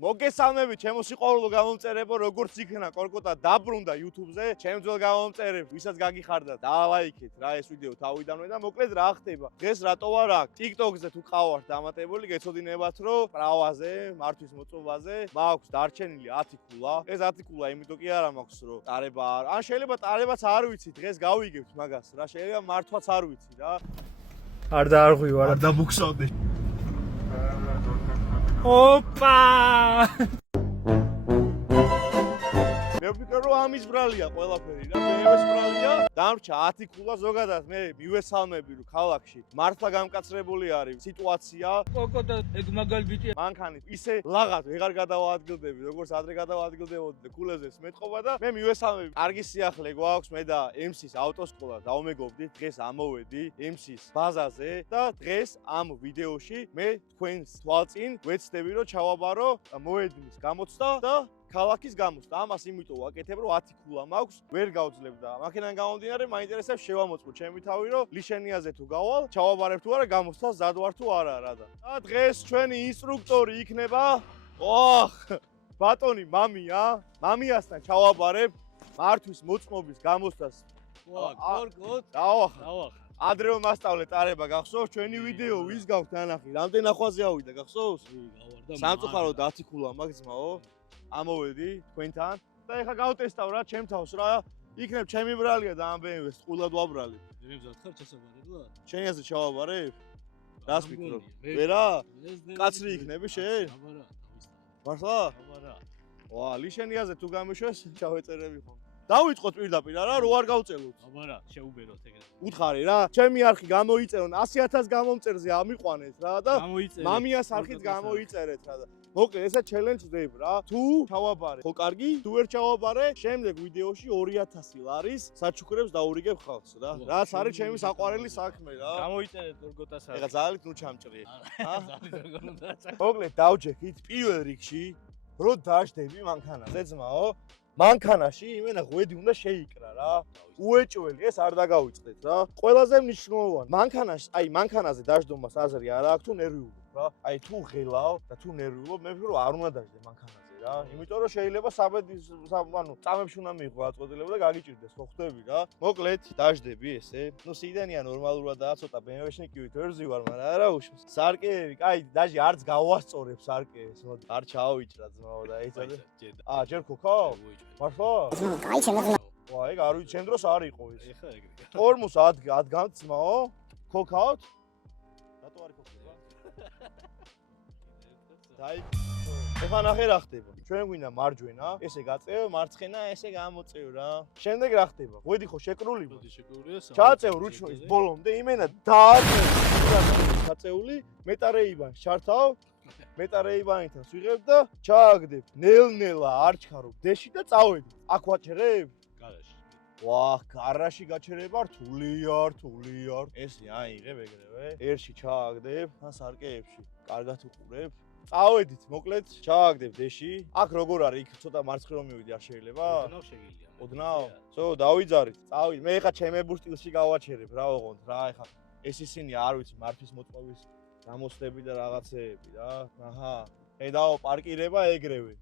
მოგესალმებით, ჩემო სიყვარულო გამომწერებო, როგორც იქნა კორკოტა დაბრუნდა YouTube-ზე, ჩემ ძველ გამომწერებს, ვისაც გაგიხარდა, დაალაიქეთ რა ეს ვიდეო თავიდანვე და მოკლედ რა ხდება. დღეს რატო ვარ აქ? TikTok-ზე თუ ყავართ დამატებული, გეცოდინებათ, რომ პრავაზე, მართვის მოწყობაზე მაქვს დარჩენილი 10 ქულა. ეს 10 ქულა იმიტომ კი არა მაქვს, რომ ტარება არ. ან შეიძლება ტარებაც არ ვიცი, დღეს გავიგებთ მაგას რა, შეიძლება მართვაც არ ვიცი რა. არ დაარღვივა რა. არ დამუქსავდე. ოპა! მე ვფიქრობ რომ ამის ბრალია ყველაფერი რა, მეებს ბრალია. დამრჩა 10 ქულა ზოგადად მე მივესალმები რომ ქალაქში მართლა გამკაცრებული არის სიტუაცია. კოკოტა ეგ მაგალ ბიტია. მანქანით ისე ლაღად ვეღარ გადავაადგილდები, როგორც ადრე გადავაადგილდებოდი კულეზეს მეტყობა და მე მივესალმები. კარგი სიახლე გვაქვს მე და MC-ს ავტოსკოლა დავმეგობდით. დღეს ამოვედი MC-ს ბაზაზე და დღეს ამ ვიდეოში მე თქვენს თვალწინ ვეცდები რომ ჩავაბარო მოედნის გამოცდა და ქალაქის გამოსτα. ამას იმიტომ ვაკეთებ, რომ 10 ქულა მაქვს, ვერ გავძლებ და მაქედან გამომდინარე, მაინტერესებს შევამოწყო ჩემი თავი, რომ ლიშენიაზე თუ გავალ, ჩავაბარებ თუ არა გამოსტას ზად ვარ თუ არა რა და. დღეს ჩვენი ინსტრუქტორი იქნება, ბატონი მამია, მამიასთან ჩავაბარებ მართვის მოწმობის გამოსტას. კორკოტ. დავახა. ადრე მასწავლე ტარება გახსოვს ჩვენი ვიდეო ვის გაქვთ ანახი, რამდენ ახვაზე ავიდა გახსოვს? სამწუხაროდ 10 ქულა მაქვს ძმაო. ამოვედი თქვენთან და ეხლა გავტესტავ რა ჩემ თავს რა იქნებ ჩემი ბრალია და ამ BMW-ს ყულად ვაბრალებ. მებზად ხარ ჩასაბარებლად? შენიაზე ჩავაბარებ? რას ვფიქრობ? ვერა? კაცრი იქნები შენ? აბარა, მართლა? აბარა. ვა, ლიშენიაზე თუ გამიშვეს ჩავეწერები ხომ. დავიწყოთ პირდაპირ რა, რო არ გავწელოთ. აბარა, შეუბეროთ ეგრე. უთხარი რა, ჩემი არხი გამოიწერონ 100,000 გამომწერზე ამიყვანეთ რა და გამოიწერეთ. მამიას არხით გამოიწერეთ რა და მოკლედ ესა ჩელენჯ ვდებ რა. თუ ჩავაბარე, ხო კარგი? თუ ვერ ჩავაბარე, შემდეგ ვიდეოში 2000 ლარის საჩუქრებს დაურიგებ ხალხს რა. რაც არის ჩემი საყვარელი საქმე რა. გამოიწერეთ კორკოტას ეხლა ძალით ნუ ჩამჭრიე. ზალით მოკლედ დავჯექით პირველ რიგში, რო დაждები მანქანაზე ძმაო. მანქანაში იმენა ღვედი უნდა შეიკრა რა. უეჭველი ეს არ დაგავიწყდეთ რა. ყველაზე მნიშვნელოვანი მანქანაში, აი მანქანაზე დაждომას აზრი არ აქვს თუ ნერვიულობ რა. აი თუ ღელავ და თუ ნერვიულობ, მე ვფიქრობ არ უნდა დაждდე მანქანაზე რა. იმიტომ რომ შეიძლება საბედის ანუ წამებში უნდა მიიღო აწყვეტილება და გაგიჭირდეს, ხო ხვდები რა. მოკლედ დაждები ესე. ნუ სიდანია ნორმალურადაა, ცოტა BMW-შნიკივით ვერ ზივარ, მაგრამ არა უშავს. სარკეები, კაი, დაჟე არც გავასწორებ სარკეებს, მოდი. არ ჩაავიჭრა ძმაო და ეცადე. ჯერ ქოქაო? მართლა? კაი ჩემო ძმა. ვა, ეგ არ ვიცი, ჩემ დროს არ იყო ეს. ეხა ეგრე. ტორმუს ადგამთ ძმაო? ქოქაოთ? რატო არის ქოქა? დაი. ეხლა ნახე რა ხდება. ჩვენ გვინდა მარჯვენა, ესე გაწევ, მარცხენა ესე გამოწევ რა. შემდეგ რა ხდება? ღვედი ხო შეკრული? მოდი შეკრულია. ჩაწევ რუჩოის ბოლომდე, იმენა დააწევ ჩაწეული, მეტარეიბანს ჩართავ, მეტარეიბანითაც ვიღებ და ჩააგდებ. ნელ-ნელა არ ჩქარობ დეში და წავედი. აქ ვაჩერებ? გარაში. ვა, გარაში გაჩერება რთული არ. ესე აიღებ ეგრევე. ერში ჩააგდებ, ან სარკეებში. კარგად უყურებ. წავედით, მოკლედ, ჩააგდებ დეში. აქ როგორ არის? იქ ცოტა მარცხნივ მივიდი, არ შეიძლება? ოდნავ შეგიძლია. ოდნავ? ცო, დავიძარით. წავიდ. მე ეხა ჩემებურ სტილში გავაჩერებ რა, ოღონდ რა, ეხა ეს ისინი არ ვიცი, მართვის მოწყობის გამოსდები და რაღაცეები რა. აჰა. ხედავ, პარკირება ეგრევე.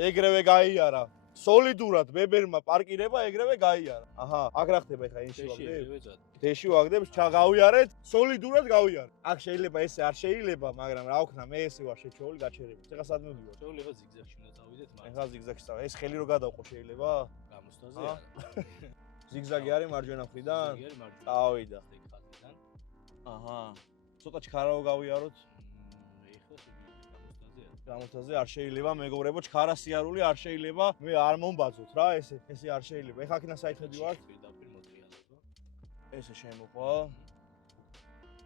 ეგრევე გაიარა. სოლიდურად ბებერმა პარკირება ეგრევე გაიარა. აჰა, აქ რა ხდება ეხა ინში ვაგდებ? დეში ვაგდებ, ჩაგავიარეთ, სოლიდურად გავიარე. აქ შეიძლება ესე არ შეიძლება, მაგრამ რა ვქნა, მე ესე ვარ შეჩეული გაჩერებით. ეხლა სად მივდივარ? შეიძლება ზიგზაგში უნდა წავიდეთ, მაგრამ ეხლა ზიგზაგში წავა. ეს ხელი რო გადავყო შეიძლება? გამოსტაზე არა. ზიგზაგი არის მარჯვენა მხრიდან? ზიგზაგი არის მარჯვენა. წავიდა. ეგ ხაზიდან. აჰა. ცოტა ჩქარავ გავიაროთ. ეხლა შეგიძლია გამოსტაზე არა. გამოსტაზე არ შეიძლება, მეგობრებო, ჩქარა სიარული არ შეიძლება. მე არ მომბაძოთ რა, ესე არ შეიძლება. ეხლა აქედან საერთოდ ვარ. პირდაპირ მოტრიალებ. ესე შემოხვალ.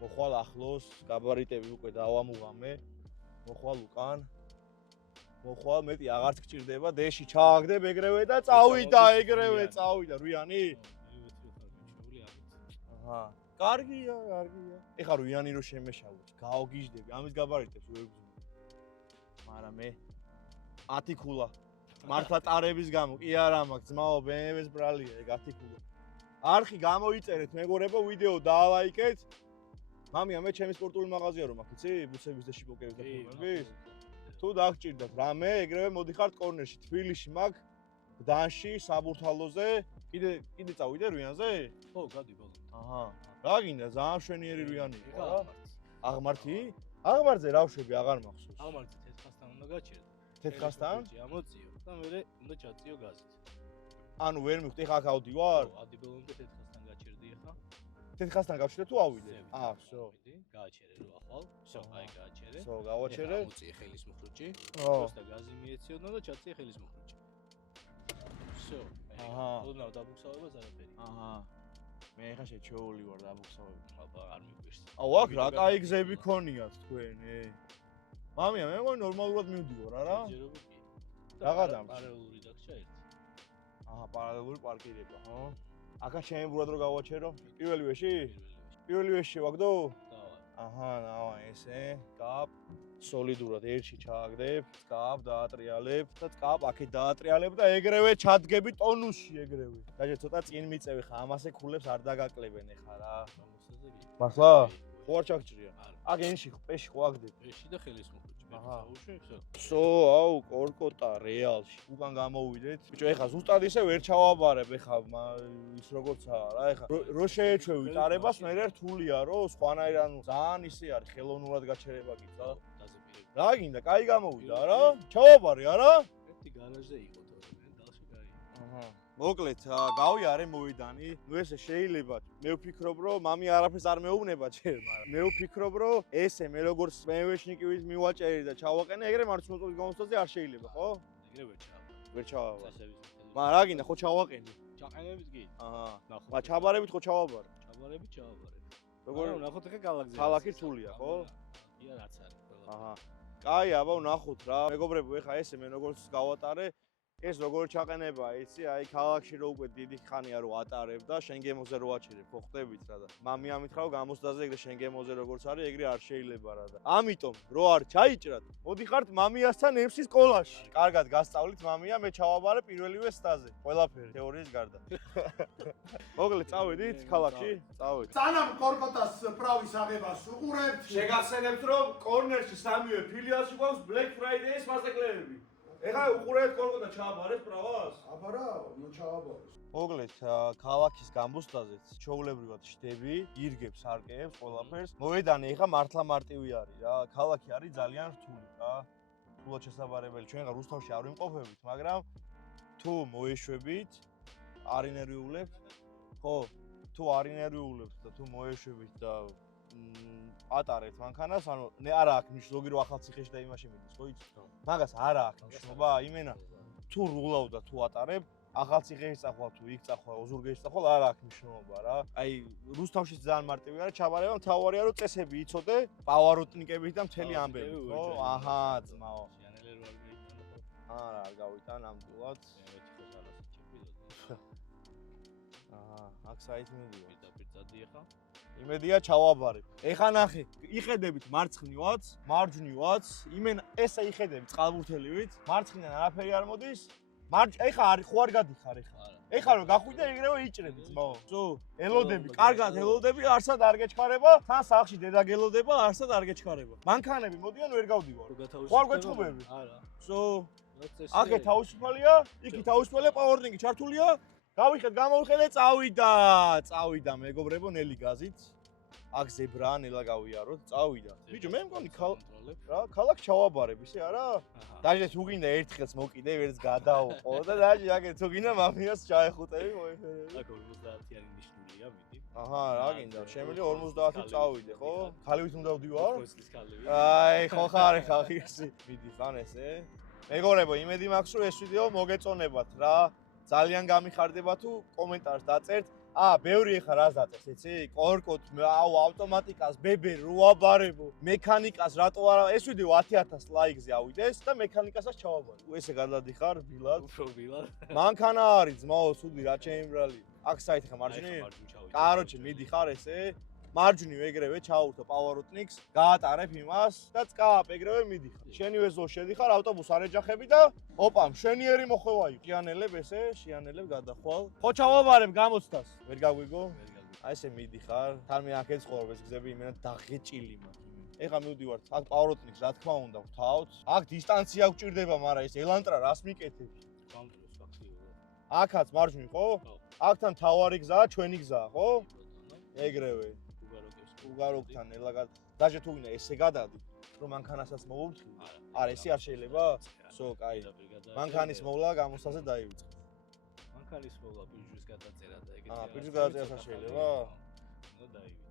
მოხვალ ახლოს, გაბარიტები უკვე დავამუღამე. მოხვალ უკან. მოხვალ მეტი აღარც გჭირდება, დეში ჩააგდებ ეგრევე და წავიდა ეგრევე, წავიდა რვიანი? აჰა. კარგია. ეხლა რვიანი რო შემეშავოთ, გაოგიჟდები, ამის გაბარიტებს ვერ გძნობ. მაგრამ მე 10 ქულა. მართლა ტარების გამო, კი არა მაქვს, ძმაო, BMW-ს ბრალია ეგ 10 ქულა. არხი გამოიწერეთ, მეგობრებო, ვიდეო დაალაიქეთ. მამია, მე ჩემი სპორტული მაღაზია რომ აქ, იცი? ბუცების და შიპოკების და ფორმების. თუ დაგჭირდათ რამე, ეგრევე მოდიხართ კორნერში, თბილისში მაგ გდანში, საბურთალოზე, კიდე წავიდე რვიანზე? ხო, გადი ბოლო. აჰა. რა გინდა, ძალიან მშვენიერი რვიანი იყო რა. აღმართი. აღმართზე რა ვშვები, აღარ მახსოვს. აღმართი თეთრხასთან უნდა გაჩერდე. თეთრხასთან? ამოწიო და მერე უნდა ჩაწიო გაზით. ანუ ვერ მივხვდი, ხა აქ ავდივარ? ხო, ადიბელომდე თეთრხასთან გაჩერდი ხა. თეთრხასთან გავჩერდე თუ ავიდე? აა, всё. გააჩერე რო ახვალ. всё, აი გააჩერე. всё, გავაჩერე. ამოწიე ხელის მუხრუჭი. ო. და გაზი მიეციოდნა და ჩაწიე ხელის მუხრუჭი. всё. აჰა. ოდნავ დაბუქსავებას არაფერი. აჰა. მე ხა შეჩეული ვარ დაბუქსავები. აბა არ მიგვიშს. აუ, აქ რა კაი გზები ქონიათ თქვენი. მამია, მე მგონი ნორმალურად მივდივარ, არა? ჯერობი კი. რაღა დამს? პარალელური დაგჭა ერთი. აჰა, პარალელური პარკირება, ხო? აქა შემებურად რო გავაჩერო? პირველი ვეში? პირველი ვეში შევაგდო? დავა. აჰა, ნავა ესე, კაპ, სოლიდურად ერთში ჩააგდებ, კაპ დაატრიალებ და კაპ აქეთ დაატრიალებ და ეგრევე ჩადგები ტონუსში ეგრევე. დაჟე ცოტა წინ მიწევი ხა, ამასე ქულებს არ დაგაკლებენ ეხა რა. გამოსაზე კი. მართლა? ხო არ ჩაგჭრია? არა. აქ ენში პეში ხო აგდებ? ეში და ხელის მუხრუჭი. აჰა. დაუშვი, всё. всё, აუ, კორკოტა რეალში. უკან გამოვიდეთ. ბიჭო, ეხა ზუსტად ისე ვერ ჩავაბარებ ეხა ის როგორცაა რა, ეხა რო შეეჩვევი ტარებას, მე რთულია რო სხვანაირ ანუ ძალიან ისე არის, ხელოვნურად გაჩერება გიწა. დაზეპირე. რა გინდა, კაი გამოვიდა რა? ჩავაბარე არა? ერთი გარაჟზე იყო თორე, მე დალში გაი. აჰა. მოკლედ, გავიარე მოედანი. ნუ ესე შეიძლება. მე ვფიქრობ, რომ მამი არაფერს არ მეუბნება ჯერ, მაგრამ მე ვფიქრობ, რომ ესე მე როგორც მეუეშნიკივის მივაჭერი და ჩავაყენე, ეგრე მარცხნივ გამოსვლაზე არ შეიძლება, ხო? ეგრე ვერ ჩავა. ვერ ჩავაბარე. წესების მაგრამ რა გინდა, ხო ჩავაყენე? ჩაყენებით კი. აჰა. ნახო. მაგრამ ჩაბარებით ხო ჩავაბარე? ჩაბარებით ჩავაბარე. როგორ ნახოთ ახლა კალაკზე. ქალაქი რთულია, ხო? ია რაც არის ყველა. აჰა. კაი, აბა ვნახოთ რა. მეგობრებო, ეხა ესე მე როგორც გავატარე, ეს როგორ ჩაყენება, იცი, აი ქალაქში რო უკვე დიდი ხანია რო ატარებ და შენ გემოზე რო აჩერებ, ხო ხტებით რა და. მამი ამითხრა რომ გამოსდაზე ეგრე შენ გემოზე როგორც არის, ეგრე არ შეიძლება რა და. ამიტომ რო არ ჩაიჭრათ, მოდიხართ მამიასთან ემსის სკოლაში. კარგად გასწავლით მამია, მე ჩავაბარე პირველივე სტაზე. ყველაფერი თეორიის გარდა. მოკლედ წავედით ქალაქში? წავედით. სანამ კორკოტას პრავის აღებას უყურებთ, შეგახსენებთ რომ კორნერში სამივე ფილიალში გვაქვს Black Friday-ის მასაკლებები. ეხლა უყურებთ კორკოტა ჩააბარეთ პრავას? აბარა, ნუ ჩავაბარეს. მოკლედ ქალაქის გამოსტაზეც ჩაულებრივად შდები, ირგებს, არკეებს, ყველაფერს. მოედანი ეხლა მართლა მარტივი არის რა. ქალაქი არის ძალიან რთული რა. რთულად შესაბარებელი. ჩვენ ხა რუსთავში არ ვიმყოფებით, მაგრამ თუ მოეშვებით, არ ინერვიულებთ, ხო? თუ არ ინერვიულებთ და თუ მოეშვებით და ატარეთ მანქანას, ანუ არა აქვს ნიშნობა, ლოგი რო ახალციხეში და იმაში მიდის, ხო იცით? მაგას არა აქვს ნიშნობა, იმენა თუ რულავ და თუ ატარებ, ახალციხეში წახვალ თუ იქ წახვალ, ოზურგეთში წახვალ არ აქვს ნიშნობა რა. აი რუსთავში ძალიან მარტივი არის, ჩაბარება, მთავარია რომ წესები იცოდე, პავაროტნიკებით და მთელი ამბები, ხო? აჰა, ძმაო. სიანელე რო არ გაიტანო. არა, არ გავიტან ამდულად. ერთი ხო სანას ჩეპილო. აჰა, აქ საით მიდია. პირდაპირ ახლა. იმედია ჩავაბარებ. ეხა ნახე, იხედებით მარცხნივაც, მარჯვნივაც, იმენ ესე იხედებით წყალბურთელივით, მარცხნიდან არაფერი არ მოდის. ეხა არის ხო არ გადიხარ ეხა. ეხა რომ გახვიდე ეგრევე იჭრები ძმაო. ზო, ელოდები, კარგად ელოდები, არსად არ გეჩქარება, თან სახლში დედა გელოდება, არსად არ გეჩქარება. მანქანები მოდიან ვერ გავდივარ. ხო არ გვეწყობები? არა. ზო, აქე თავისუფალია, იქი თავისუფალია, პავარნინგი ჩართულია. გავიხეთ, გამოვიხედე, წავიდა მეგობრებო, ნელი გაზით. აქ ზებრა, ნელა გავიაროთ, წავიდა. ბიჭო, მე მგონი რა, ქალაქ ჩავაბარებ, ისე არა? დაჟე თუ გინდა ერთხელს მოკიდე, ვერც გადაუყო და დაჟე აქ თუ გინდა მამიას ჩაეხუტები, მოიხერები. აქ 50-იანი ნიშნულია, მიდი. აჰა, რა გინდა, შემიძლია 50 წავიდე, ხო? ხალივით უნდა ვდივარ? ხოსლის ხალივი. აი, ხო ხარ ხალხი. მიდი ხან ესე. მეგობრებო, იმედი მაქვს, რომ ეს ვიდეო მოგეწონებათ რა. ძალიან გამიხარდება თუ კომენტარს დაწერთ. ბევრი ეხა რას დაწერს, იცი? კორკოტ, აუ, ავტომატიკას, ბებერ, რო აბარებო, მექანიკას, რატო არა, ეს ვიდეო 10000 ლაიქზე ავიდეს და მექანიკასაც ჩავაბარე. ესე გადადიხარ, ბილად. უფრო ბილად. მანქანა არის, ძმაო, სუდი, რა ჩემბრალი. აქ საით ხა მარჯვნივ? კაროჩე, მიდიხარ ესე. მარჯვნივ ეგრევე ჩაურთო პავაროტნიკს, გაატარებ იმას და წკაპ ეგრევე მიდიხარ. შენივე ზო შედიხარ, ავტობუს არ ეჯახები და ოპა, მშვენიერი მოხვევა იქ. შიანელებ ესე, შიანელებ გადახვალ. ხო ჩავაბარებ გამოცდას. ვერ გაგვიგო? აი ესე მიდიხარ. თან მე აქ ეცხოვრობ ეს გზები იმენად დაღეჭილი მაქვს. ეხლა მივდივართ, აქ პავროტნიკს რა თქმა უნდა ვთავთ. აქ დისტანცია გვჭირდება, მაგრამ ეს ელანტრა რას მიკეთებს? გამძლოს ფაქტიურად. აქაც მარჯვნივ ხო? აქთან თავარი გზაა, ჩვენი გზაა, ხო? ეგრევე. უგაროკთან ელაგად. დაჟე თუ გინდა ესე გადადი, რომ მანქანასაც მოვუთხი. არა, ესე არ შეიძლება? სო, კაი. მანქანის მოვლა გამოსაზე დაივიწყე. მანქანის მოვლა ბიჭის გადაწერა და ეგეთი. ბიჭის გადაწერა შეიძლება? უნდა დაივიწყე.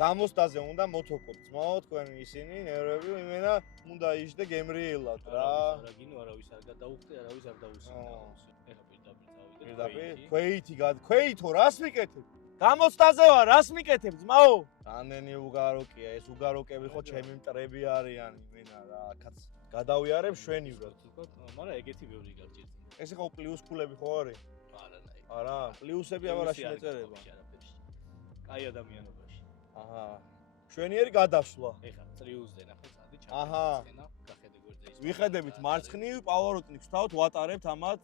გამოსტაზე უნდა მოთოკოთ. ძმაო, თქვენი ისინი, ნერვები, იმენა უნდა იჯდე გემრიელად რა. არა, გინო არავის არ გადაუხტე, არავის არ დაუსინდა. ეხა პირდაპირ პირდაპირ ქვეითო რას მიკეთებ? გამოსტაზე ვარ, რას მიკეთებ, ძმაო? რანენი უგაროკია, ეს უგაროკები ხო ჩემი მტრები არიან, იმენა რა, აქაც გადავიარებ შვენივრად. მაგრამ ეგეთი ბევრი გაგჭირდა. ეს ხო პლუს ქულები ხო არის? არანაირი. არა, პლუსები აბარაში მეწერება. კაი ადამიანობაში. აჰა. შვენიერი გადასვლა. ეხა ტრიუსზე ნახე წადი აჰა. ჩახედე გახედე გვერდზე ის. ვიხედებით მარცხნივ, პავაროტნიკს ვთავთ, ვატარებთ ამათ.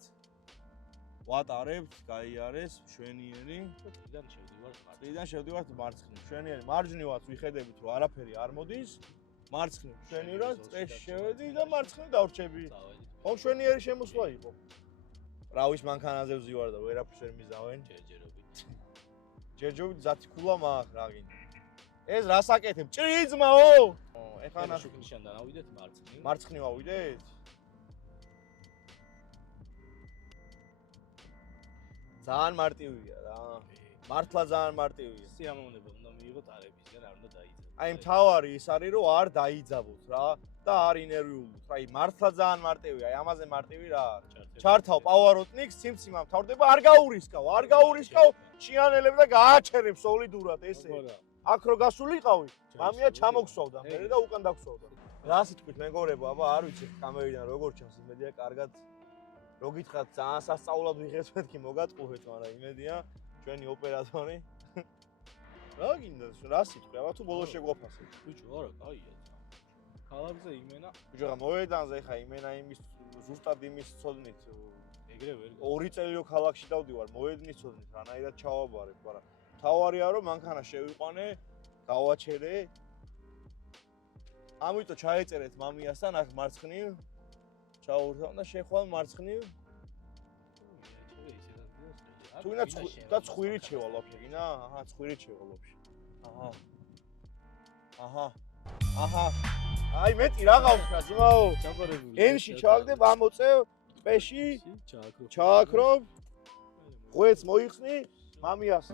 ვატარებთ, გაიარეს, შვენიერი. წიდან შევდივართ მარცხნივ. შვენიერი მარჯვნივაც ვიხედებით, რომ არაფერი არ მოდის. მარცხნივ შვენიერად წრეში შევედი და მარცხნივ დავრჩები. ხო, შვენიერი შემოსვლა იყო. რავის მანქანაზე ვზივარ და ვერაფერს ვერ მიზავენ. ჯერჯერობით ზათი ქულა მაქვს რა გინდა. ეს რას აკეთებ? ჭრიძმაო! ეხლა ნახე ნიშანდან ავიდეთ მარცხნივ. მარცხნივ ავიდეთ? ძალიან მარტივია რა. მართლა ძალიან მარტივია. სიამოვნება უნდა მიიღოთ არებისგან, არ უნდა დაიძაბოთ. აი მთავარი ის არის რომ არ დაიძაბოთ რა და არ ინერვიულოთ. აი მართლა ძალიან მარტივია. აი ამაზე მარტივი რა არის. ჩართავ პავაროტნიკს, ციმციმა მთავრდება, არ გაურისკავ, ჩიანელებ და გააჩერებ სოლიდურად ესე. აქ რო გასულიყავი, მამია ჩამოგსვავდა, მერე და უკან დაგვსვავდა. რა სიტყვით მეგობრებო, აბა არ ვიცი კამერიდან როგორ ჩანს, იმედია კარგად რო გითხრათ ძალიან სასწაულად ვიღებთ მეთქი მოგატყუეთ, მაგრამ იმედია ჩვენი ოპერატორი რა გინდა რა სიტყვი, აბა თუ ბოლოს შეგვაფას. ბიჭო, არა, კაია. ქალაქზე იმენა. ბიჭო, რა მოედანზე ხა იმენა იმის ზუსტად იმის ცოდნით. ეგრე ვერ. 2 წელი რო ქალაქში დავდივარ, მოედნის ცოდნით, რანაირად ჩავაბარებ, მაგრამ თავარია რომ მანქანა შევიყვანე, გავაჩერე. ამიტომ ჩაეწერეთ მამიასთან აქ მარცხნივ. ჩაურთავ და შეხვალ მარცხნივ. თუ გინდა და ცხვირით შევალ ვაფშე, გინდა? აჰა, ცხვირით შევალ ვაფშე. აჰა. აი მეტი რა გავხსნა, ძმაო. ენში ჩავაგდებ, ამოწევ, პეში, ჩააქრობ. ღვეც მოიხსნი, მამიას.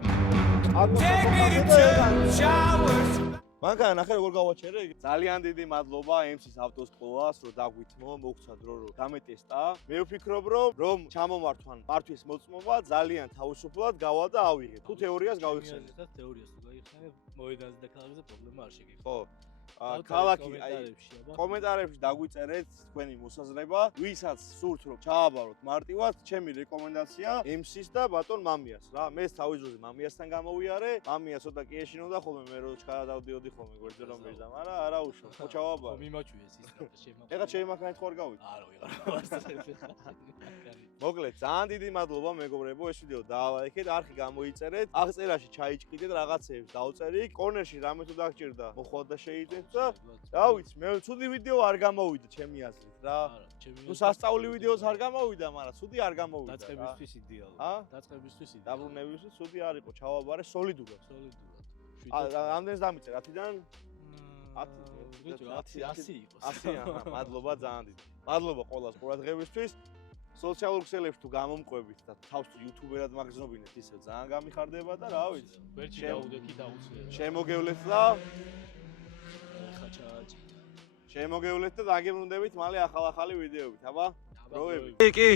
მანქანა ნახე როგორ გავაჩერე. ძალიან დიდი მადლობა MC-ს ავტოსკოლას, რომ დაგვითმო, მოგცვა დრო რომ დამეტესტა. მე ვფიქრობ, რომ ჩამომართვან მართვის მოწმობა ძალიან თავისუფლად გავა და ავიღე. თუ თეორიას გავიხსენე. თეორიას თუ გაიხსენე, მოედანზე და ქალაქზე პრობლემა არ შეგიძლია. ხო. ქალაქი აი კომენტარებში დაგვიწერეთ თქვენი მოსაზრება, ვისაც სურთ რომ ჩააბაროთ მარტივად, ჩემი რეკომენდაცია MC-ს და ბატონ მამიას რა. მე თავის დროზე მამიასთან გამოვიარე, მამია ცოტა კი ეშინოდა ხოლმე, მე რო ჩქარა დავდიოდი ხოლმე გვერდზე რომ მეჟდა, მაგრამ არა უშო, ხო ჩავაბარო. მიმაჩვიეს ის რა შემო. ეხლა ჩემი მანქანით ხო არ გავიდე? არა, ვიღარ. მოკლედ, ძალიან დიდი მადლობა მეგობრებო, ეს ვიდეო დაალაიქეთ, არხი გამოიწერეთ, აღწერაში ჩაიჭყიდეთ რაღაცეებს, დავწერით, კორნერში რამე თუ დაგჭირდა, მოხვალ და შეიძენთ და რა ვიცი, მე ცუდი ვიდეო არ გამოვიდა ჩემი აზრით რა. თუ სასწაული ვიდეოს არ გამოვიდა, მაგრამ ცუდი არ გამოვიდა. დაწყებისთვის იდეალურად. დაწყებისთვის იდეალურად. დაბრუნებისთვის ცუდი არ იყო, ჩავაბარე სოლიდურად. რამდენს დამიწერ 10-დან? 100 იყო. 100, მადლობა ძალიან დიდი. მადლობა ყველას ყურადღებისთვის. სოციალურ ქსელებში თუ გამომყვებით და თავს იუთუბერად მაგზნობინეთ, ისე ძალიან გამიხარდება და რა ვიცი. ვერჩი დაუდექი დაუცლია. შემოგევლეთ და ხაჭაჭი. შემოგევლეთ და დაგებრუნდებით მალე ახალ-ახალი ვიდეოებით, აბა? დროები. კი.